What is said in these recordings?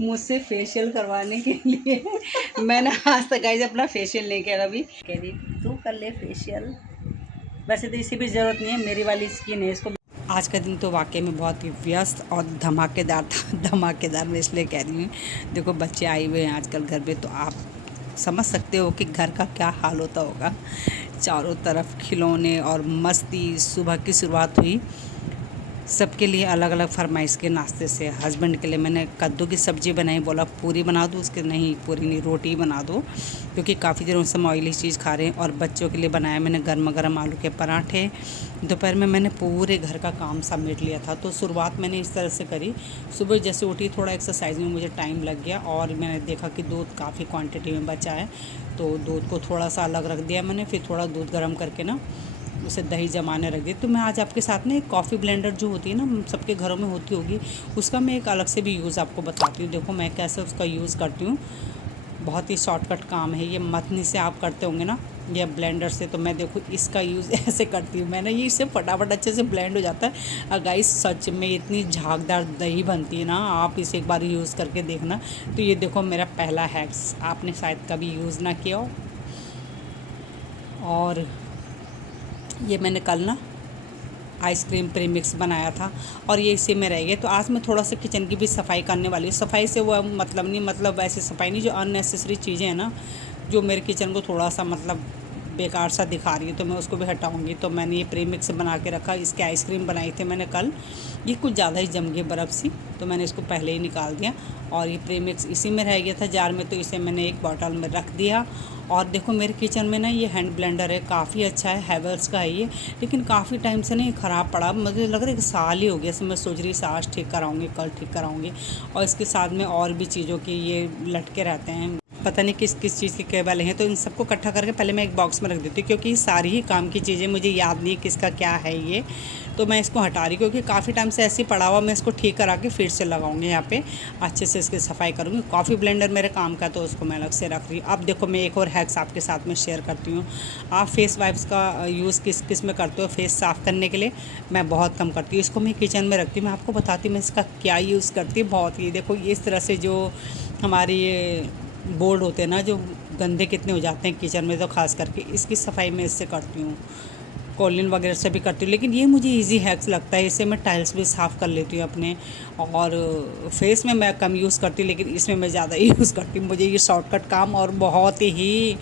मुझसे फेशियल करवाने के लिए मैंने आज तक गाइस अपना फेशियल नहीं किया कभी। कह रही तू कर ले फेशियल, वैसे तो इसी भी ज़रूरत नहीं है, मेरी वाली स्किन है इसको। आज का दिन तो वाकई में बहुत ही व्यस्त और धमाकेदार था। धमाकेदार मैं इसलिए कह रही हूँ, देखो बच्चे आए हुए हैं आजकल घर पे, तो आप समझ सकते हो कि घर का क्या हाल होता होगा। चारों तरफ खिलौने और मस्ती। सुबह की शुरुआत हुई सबके लिए अलग अलग फरमाइश के नाश्ते से। हस्बैंड के लिए मैंने कद्दू की सब्ज़ी बनाई, बोला पूरी बना दूँ, उसके नहीं पूरी नहीं रोटी बना दो, क्योंकि काफ़ी दिनों से हम ऑयली चीज़ खा रहे हैं। और बच्चों के लिए बनाया मैंने गर्मा गर्म आलू के पराठे। दोपहर में मैंने पूरे घर का काम समेट लिया था, तो शुरुआत मैंने इस तरह से करी। सुबह जैसे उठी थोड़ा एक्सरसाइज में मुझे टाइम लग गया, और मैंने देखा कि दूध काफ़ी क्वांटिटी में बचा है, तो दूध को थोड़ा सा अलग रख दिया मैंने। फिर थोड़ा दूध गर्म करके ना उसे दही जमाने रख दी। तो मैं आज आपके साथ में एक कॉफ़ी ब्लेंडर जो होती है ना, सबके घरों में होती होगी, उसका मैं एक अलग से भी यूज़ आपको बताती हूँ। देखो मैं कैसे उसका यूज़ करती हूँ। बहुत ही शॉर्टकट काम है ये। मथनी से आप करते होंगे ना या ब्लेंडर से, तो मैं देखो इसका यूज़ ऐसे करती हूँ मैंने, ये इससे फटाफट अच्छे से ब्लेंड हो जाता है। और गाइस सच में इतनी झागदार दही बनती है ना, आप इसे एक बार यूज़ करके देखना। तो ये देखो मेरा पहला हैक्स, आपने शायद कभी यूज़ ना किया हो। और ये मैंने कल ना आइसक्रीम प्रीमिक्स बनाया था, और ये इसी में रह गया। तो आज मैं थोड़ा सा किचन की भी सफाई करने वाली हूँ। सफाई से वो मतलब नहीं, मतलब ऐसी सफाई नहीं जो अननेसेसरी चीज़ें हैं ना, जो मेरे किचन को थोड़ा सा मतलब बेकार सा दिखा रही है, तो मैं उसको भी हटाऊंगी। तो मैंने ये प्रीमिक्स बना के रखा। इसके आइसक्रीम बनाई थी मैंने कल, ये कुछ ज़्यादा ही जम गई बर्फ़ सी, तो मैंने इसको पहले ही निकाल दिया। और ये प्रीमिक्स इसी में रह गया था जार में, तो इसे मैंने एक बॉटल में रख दिया। और देखो मेरे किचन में ना ये हैंड ब्लेंडर है, काफ़ी अच्छा है, हैवेल्स का है ये, लेकिन काफ़ी टाइम से ना ये ख़राब पड़ा। मुझे लग रहा है कि साल ही हो गया। मैं सोच रही आज ठीक कराऊंगी, कल ठीक कराऊंगी। और इसके साथ में और भी चीज़ों के ये लटके रहते हैं, पता नहीं किस किस चीज़ के केबल हैं, तो इन सबको इकट्ठा करके पहले मैं एक बॉक्स में रख देती हूँ, क्योंकि सारी ही काम की चीज़ें मुझे याद नहीं है किसका क्या है ये। तो मैं इसको हटा रही, क्योंकि काफ़ी टाइम से ऐसे ही पड़ा हुआ। मैं इसको ठीक करा के फिर से लगाऊंगी यहाँ पे, अच्छे से इसकी सफाई करूँगी। कॉफ़ी ब्लेंडर मेरे काम का, तो उसको मैं अलग से रख रही हूँ। अब देखो मैं एक और हैक्स आपके साथ में शेयर करती हूँ। आप फेस वाइप्स का यूज़ किस किस में करते हो फेस साफ़ करने के लिए? मैं बहुत कम करती हूँ, इसको मैं किचन में रखती हूँ। मैं आपको बताती हूँ मैं इसका क्या यूज़ करती हूँ। बहुत ही देखो इस तरह से जो हमारी ये बोर्ड होते हैं ना, जो गंदे कितने हो जाते हैं किचन में, तो ख़ास करके इसकी सफाई मैं इससे करती हूँ। कॉलिन वगैरह से भी करती हूँ, लेकिन ये मुझे इजी हैक्स लगता है। इससे मैं टाइल्स भी साफ़ कर लेती हूँ अपने। और फेस में मैं कम यूज़ करती हूँ, लेकिन इसमें मैं ज़्यादा यूज़ करती हूँ। मुझे ये शॉर्टकट काम और बहुत ही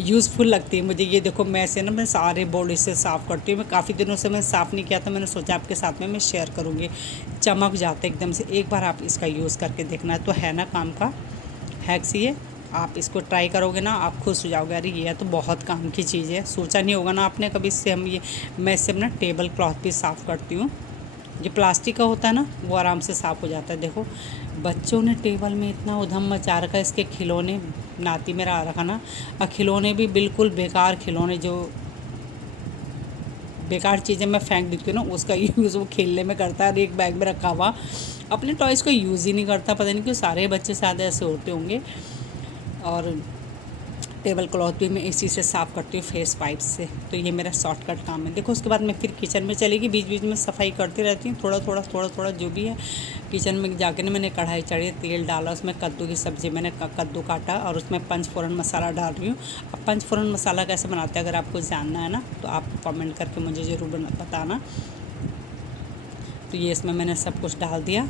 यूज़फुल लगती है मुझे। ये देखो मैं ऐसे ना मैं सारे बोर्ड इससे साफ़ करती हूँ। मैं काफ़ी दिनों से मैं साफ़ नहीं किया था, मैंने सोचा आपके साथ में मैं शेयर करूँगी। चमक जाते एकदम से, एक बार आप इसका यूज़ करके देखना। तो है ना काम का हैक्स ये, आप इसको ट्राई करोगे ना आप खुश हो जाओगे। अरे ये तो बहुत काम की चीज़ है, सोचा नहीं होगा ना आपने कभी। इससे हम ये मैं इससे अपना टेबल क्लॉथ भी साफ़ करती हूँ। ये प्लास्टिक का होता है ना, वो आराम से साफ़ हो जाता है। देखो बच्चों ने टेबल में इतना उधम मचा रखा है, इसके खिलौने नाती मेरा आ रखा ना, और खिलौने भी बिल्कुल बेकार खिलौने, जो बेकार चीज़ें मैं फेंक देती हूँ ना, उसका यूज़ वो खेलने में करता है। और एक बैग में रखा हुआ अपने टॉयज़ को यूज़ ही नहीं करता। पता नहीं क्यों, सारे बच्चे शायद ऐसे होते होंगे। और टेबल क्लॉथ भी मैं इसी से साफ़ करती हूँ, फेस वाइप से। तो ये मेरा शॉर्टकट काम है। देखो उसके बाद मैं फिर किचन में चलेगी, बीच बीच में सफाई करती रहती हूँ, थोड़ा थोड़ा जो भी है। किचन में जाके ना मैंने कढ़ाई चढ़ी, तेल डाला, उसमें कद्दू की सब्ज़ी मैंने कद्दू काटा, और उसमें पंचफोरन मसाला डाल रही हूँ। अब पंचफोरन मसाला कैसे बनाते हैं अगर आपको जानना है ना, तो आप कमेंट करके मुझे ज़रूर बताना। तो ये इसमें मैंने सब कुछ डाल दिया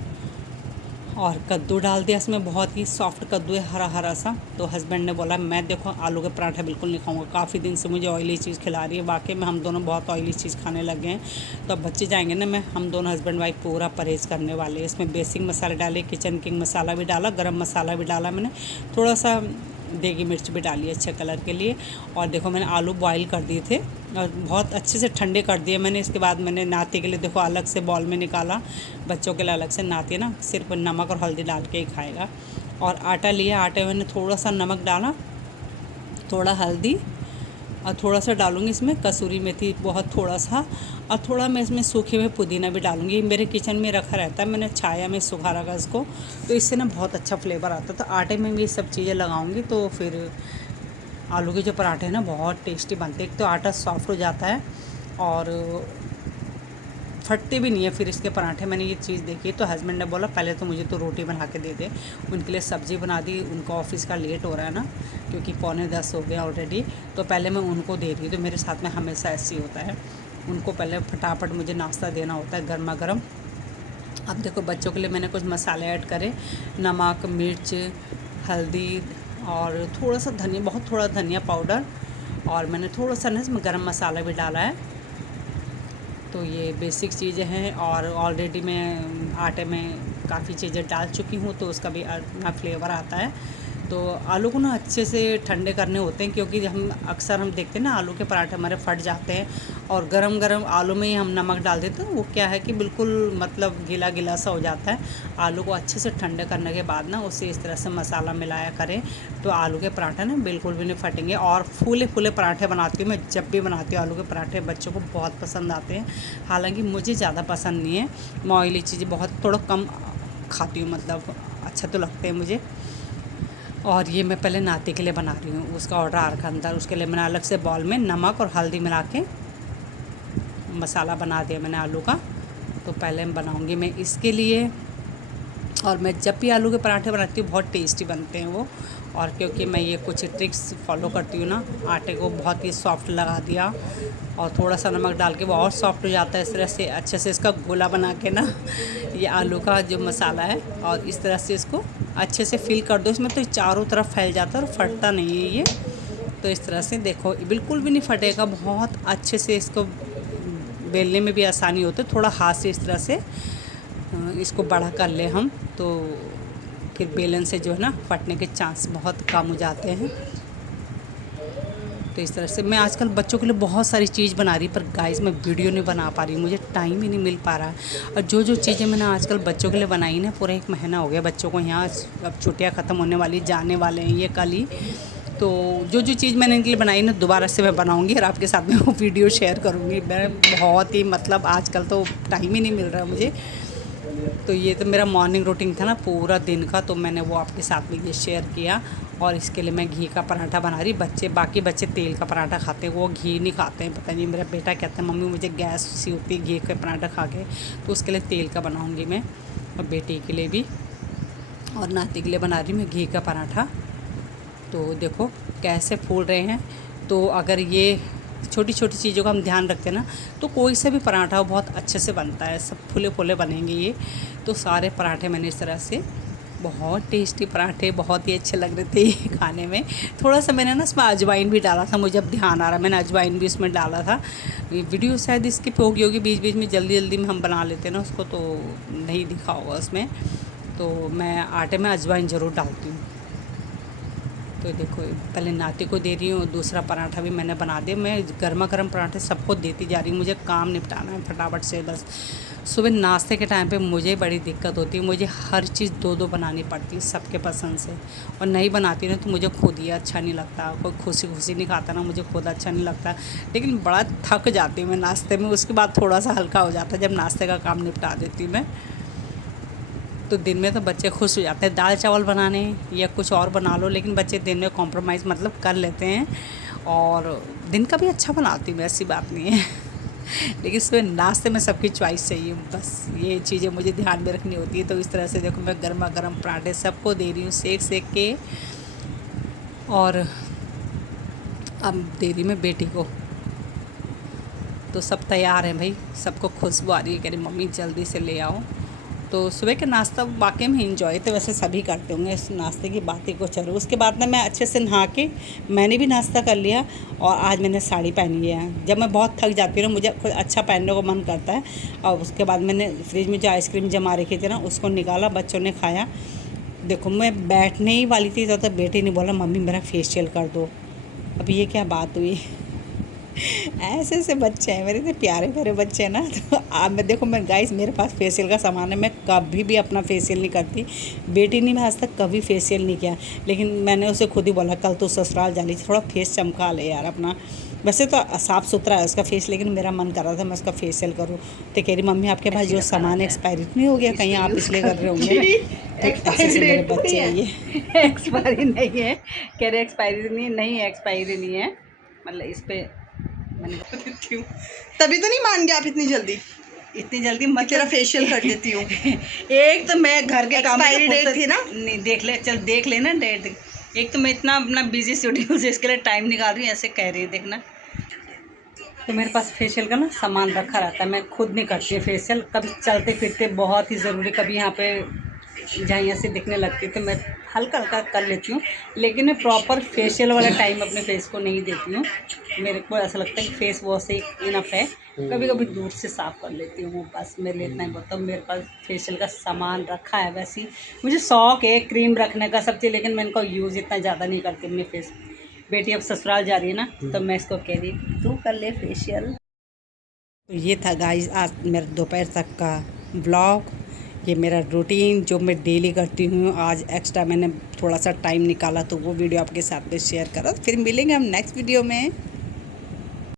और कद्दू डाल दिया इसमें। बहुत ही सॉफ्ट कद्दू है, हरा हरा सा। तो हस्बैंड ने बोला मैं देखो आलू के पराठा बिल्कुल नहीं खाऊंगा, काफ़ी दिन से मुझे ऑयली चीज़ खिला रही है। वाकई में हम दोनों बहुत ऑयली चीज़ खाने लग गए हैं। तो अब बच्चे जाएंगे ना, हम दोनों हस्बैंड वाइफ पूरा परहेज़ करने वाले हैं। इसमें बेसिक मसाले डाले, किचन किंग मसाला भी डाला, गरम मसाला भी डाला मैंने, थोड़ा सा देगी मिर्च भी डाली अच्छे कलर के लिए। और देखो मैंने आलू बॉईल कर दिए थे और बहुत अच्छे से ठंडे कर दिए मैंने। इसके बाद मैंने नाते के लिए देखो अलग से बॉल में निकाला, बच्चों के लिए अलग से। नाते ना सिर्फ नमक और हल्दी डाल के ही खाएगा। और आटा लिया, आटे में मैंने थोड़ा सा नमक डाला, थोड़ा हल्दी, और थोड़ा सा डालूंगी इसमें कसूरी मेथी, बहुत थोड़ा सा। और थोड़ा मैं इसमें सूखे हुए पुदीना भी डालूंगी। मेरे किचन में रखा रहता है, मैंने छाया में सुखा रखा इसको, तो इससे ना बहुत अच्छा फ्लेवर आता है। तो आटे में भी ये सब चीज़ें लगाऊंगी, तो फिर आलू के जो पराठे हैं ना बहुत टेस्टी बनते हैं। एक तो आटा सॉफ्ट हो जाता है, और फटते भी नहीं है फिर इसके पराठे। मैंने ये चीज़ देखी तो हस्बैंड ने बोला पहले तो मुझे तो रोटी बना के दे दे। उनके लिए सब्ज़ी बना दी, उनका ऑफिस का लेट हो रहा है ना, क्योंकि 9:45 हो गया ऑलरेडी, तो पहले मैं उनको दे रही। तो मेरे साथ में हमेशा ऐसे ही होता है, उनको पहले फटाफट मुझे नाश्ता देना होता है गर्मा गर्म। अब देखो बच्चों के लिए मैंने कुछ मसाले ऐड करे, नमक, मिर्च, हल्दी और थोड़ा सा धनिया, बहुत थोड़ा धनिया पाउडर, और मैंने थोड़ा सा ना इसमें गरम मसाला भी डाला है। तो ये बेसिक चीज़ें हैं, और ऑलरेडी मैं आटे में काफ़ी चीज़ें डाल चुकी हूँ तो उसका भी अपना फ्लेवर आता है। तो आलू को ना अच्छे से ठंडे करने होते हैं, क्योंकि हम देखते हैं ना आलू के पराठे हमारे फट जाते हैं, और गरम गरम आलू में ही हम नमक डाल देते हैं, वो क्या है कि बिल्कुल मतलब गीला गीला सा हो जाता है। आलू को अच्छे से ठंडे करने के बाद ना उसे इस तरह से मसाला मिलाया करें तो आलू के पराठे ना बिल्कुल भी नहीं फटेंगे। और फूले फूले पराठे बनाती हूँ मैं, जब भी बनाती हूँ आलू के पराठे बच्चों को बहुत पसंद आते हैं। हालाँकि मुझे ज़्यादा पसंद नहीं है, मैं ऑयली चीज़ें बहुत थोड़ा कम खाती हूँ, मतलब अच्छा तो लगते हैं मुझे। और ये मैं पहले नाती के लिए बना रही हूँ, उसका ऑर्डर आ रखा अंदर। उसके लिए मैंने अलग से बॉल में नमक और हल्दी मिला के मसाला बना दिया मैंने आलू का। तो पहले बनाऊँगी मैं इसके लिए। और मैं जब भी आलू के पराठे बनाती हूँ बहुत टेस्टी बनते हैं वो। और क्योंकि मैं ये कुछ ट्रिक्स फॉलो करती हूँ ना, आटे को बहुत ही सॉफ्ट लगा दिया और थोड़ा सा नमक डाल के वो और सॉफ्ट हो जाता है। इस तरह से अच्छे से इसका गोला बना के ना, ये आलू का जो मसाला है, और इस तरह से इसको अच्छे से फिल कर दो इसमें, तो चारों तरफ फैल जाता है और फटता नहीं है ये। तो इस तरह से देखो बिल्कुल भी नहीं फटेगा, बहुत अच्छे से इसको बेलने में भी आसानी होती है। थोड़ा हाथ से इस तरह से इसको बड़ा कर ले हम, तो फिर बेलन से जो है ना फटने के चांस बहुत कम हो जाते हैं। तो इस तरह से मैं आजकल बच्चों के लिए बहुत सारी चीज़ बना रही, पर गाइस मैं वीडियो नहीं बना पा रही, मुझे टाइम ही नहीं मिल पा रहा है। और जो जो चीज़ें मैंने आजकल बच्चों के लिए बनाई ना, पूरा 1 महीना हो गया बच्चों को यहाँ, अब छुट्टियाँ ख़त्म होने वाली, जाने वाले हैं ये कल ही। तो जो जो चीज़ मैंने इनके लिए बनाई ना, दोबारा से मैं बनाऊँगी और आपके साथ में वो वीडियो शेयर करूँगी। मैं बहुत ही मतलब आजकल तो टाइम ही नहीं मिल रहा है मुझे। तो ये तो मेरा मॉर्निंग रूटीन था ना पूरा दिन का, तो मैंने वो आपके साथ में ये शेयर किया। और इसके लिए मैं घी का पराठा बना रही। बाकी बच्चे तेल का पराठा खाते हैं, वो घी नहीं खाते हैं। पता नहीं, मेरा बेटा कहता है मम्मी मुझे गैस सी होती है घी का पराठा खा के, तो उसके लिए तेल का बनाऊँगी मैं, और बेटी के लिए भी और नाती के लिए बना रही मैं घी का पराठा। तो देखो कैसे फूल रहे हैं। तो अगर ये छोटी छोटी चीज़ों का हम ध्यान रखते हैं ना, तो कोई सा भी पराठा वो बहुत अच्छे से बनता है, सब फूले फूले बनेंगे ये। तो सारे पराठे मैंने इस तरह से, बहुत टेस्टी पराठे, बहुत ही अच्छे लग रहे थे ये खाने में। थोड़ा सा मैंने ना इसमें अजवाइन भी डाला था, मुझे अब ध्यान आ रहा है, मैंने अजवाइन भी इसमें डाला था। ये वीडियो शायद इसकी होगी होगी, बीच बीच में जल्दी जल्दी में हम बना लेते हैं ना उसको, तो नहीं दिखा होगा उसमें। तो मैं आटे में अजवाइन ज़रूर डालती हूँ। तो देखो पहले नाती को दे रही हूँ, दूसरा पराठा भी मैंने बना दिया। मैं गर्मा गर्म पराठे सबको देती जा रही हूँ, मुझे काम निपटाना है फटाफट से बस। सुबह नाश्ते के टाइम पे मुझे बड़ी दिक्कत होती है, मुझे हर चीज़ दो दो बनानी पड़ती है सबके पसंद से, और नहीं बनाती ना तो मुझे खुद ही अच्छा नहीं लगता। कोई खुशी खुशी नहीं खाता ना, मुझे खुद अच्छा नहीं लगता। लेकिन बड़ा थक जाती हूँ मैं नाश्ते में, उसके बाद थोड़ा सा हल्का हो जाता है जब नाश्ते का काम निपटा देती हूँ मैं। तो दिन में तो बच्चे खुश हो जाते हैं, दाल चावल बनाने या कुछ और बना लो, लेकिन बच्चे दिन में कॉम्प्रोमाइज़ मतलब कर लेते हैं। और दिन का भी अच्छा बनाती हूँ, ऐसी बात नहीं है लेकिन सुबह नाश्ते में सबकी चॉइस चाहिए, बस ये चीज़ें मुझे ध्यान में रखनी होती है। तो इस तरह से देखो मैं गर्मा गर्म पराठे सबको दे रही हूँ सेक सेक के, और अब दे रही मैं बेटी को। तो सब तैयार हैं भाई, सबको खुशबू आ रही है, कह रही मम्मी जल्दी से ले आओ। तो सुबह का नाश्ता वाकई में इंजॉय तो वैसे सभी करते होंगे, इस नाश्ते की बात ही कुछ और। उसके बाद ना मैं अच्छे से नहा के मैंने भी नाश्ता कर लिया, और आज मैंने साड़ी पहनी है। जब मैं बहुत थक जाती हूँ ना, मुझे कुछ अच्छा पहनने को मन करता है। और उसके बाद मैंने फ्रिज में जो आइसक्रीम जमा रखी थी ना, उसको निकाला, बच्चों ने खाया। देखो मैं बैठने ही वाली थी तो बेटे ने बोला मम्मी मेरा फेशियल कर दो। अब ये क्या बात हुई ऐसे ऐसे बच्चे हैं मेरे, इतने प्यारे प्यारे बच्चे हैं ना। तो आप मैं देखो मैं गाइस, मेरे पास फेशियल का सामान है, मैं कभी भी अपना फेशियल नहीं करती। बेटी ने भी आज तक कभी फेशियल नहीं किया, लेकिन मैंने उसे खुद ही बोला कल तो ससुराल जानी थी, थोड़ा फेस चमका ले यार अपना। वैसे तो साफ़ सुथरा है उसका फेस, लेकिन मेरा मन कर रहा था मैं उसका फेशियल करूँ। तो कह रही मम्मी आपके पास जो सामान एक्सपायरी नहीं हो गया कहीं, आप इसलिए कर रहे होंगे। तो ऐसे से मेरे बच्चे हैं ये एक्सपायरी नहीं है, कह रहे एक्सपायरी नहीं है, एक्सपायरी नहीं है, मतलब इस पर मैंने देती हूँ। तभी तो नहीं मान गया आप इतनी जल्दी। इतनी जल्दी मत तेरा फेशियल कर देती हूँ। एक तो मैं घर के काम एक्सपायरी डेट थी ना, नहीं देख ले, चल देख लेना डेट। एक तो मैं इतना अपना बिजी शेड्यूल से इसके लिए टाइम निकाल रही हूँ, ऐसे कह रही है देखना। तो मेरे पास फेशियल का ना सामान रखा रहता है, मैं खुद नहीं करती फेशियल। कभी चलते फिरते बहुत ही ज़रूरी, कभी यहाँ पे जहाँ यहाँ से दिखने लगती है तो मैं हल्का हल्का कर लेती हूँ, लेकिन मैं प्रॉपर फेशियल वाला टाइम अपने फेस को नहीं देती हूँ। मेरे को ऐसा लगता है कि फेस वॉश से इनफ है, कभी कभी दूर से साफ़ कर लेती हूँ, बस मेरे लिए इतना ही बहुत। मेरे पास फेशियल का सामान रखा है। वैसे ही मुझे शौक़ है क्रीम रखने का सब चीज़, लेकिन मैं इनका यूज़ इतना ज़्यादा नहीं करती अपने फेस। बेटी अब ससुराल जा रही है ना, तो मैं इसको कह रही तू कर ले फेशियल। तो ये था गाइस आज मेरा दोपहर तक का ब्लॉग, ये मेरा रूटीन जो मैं डेली करती हूँ। आज एक्स्ट्रा मैंने थोड़ा सा टाइम निकाला तो वो वीडियो आपके साथ में शेयर करा। फिर मिलेंगे हम नेक्स्ट वीडियो में।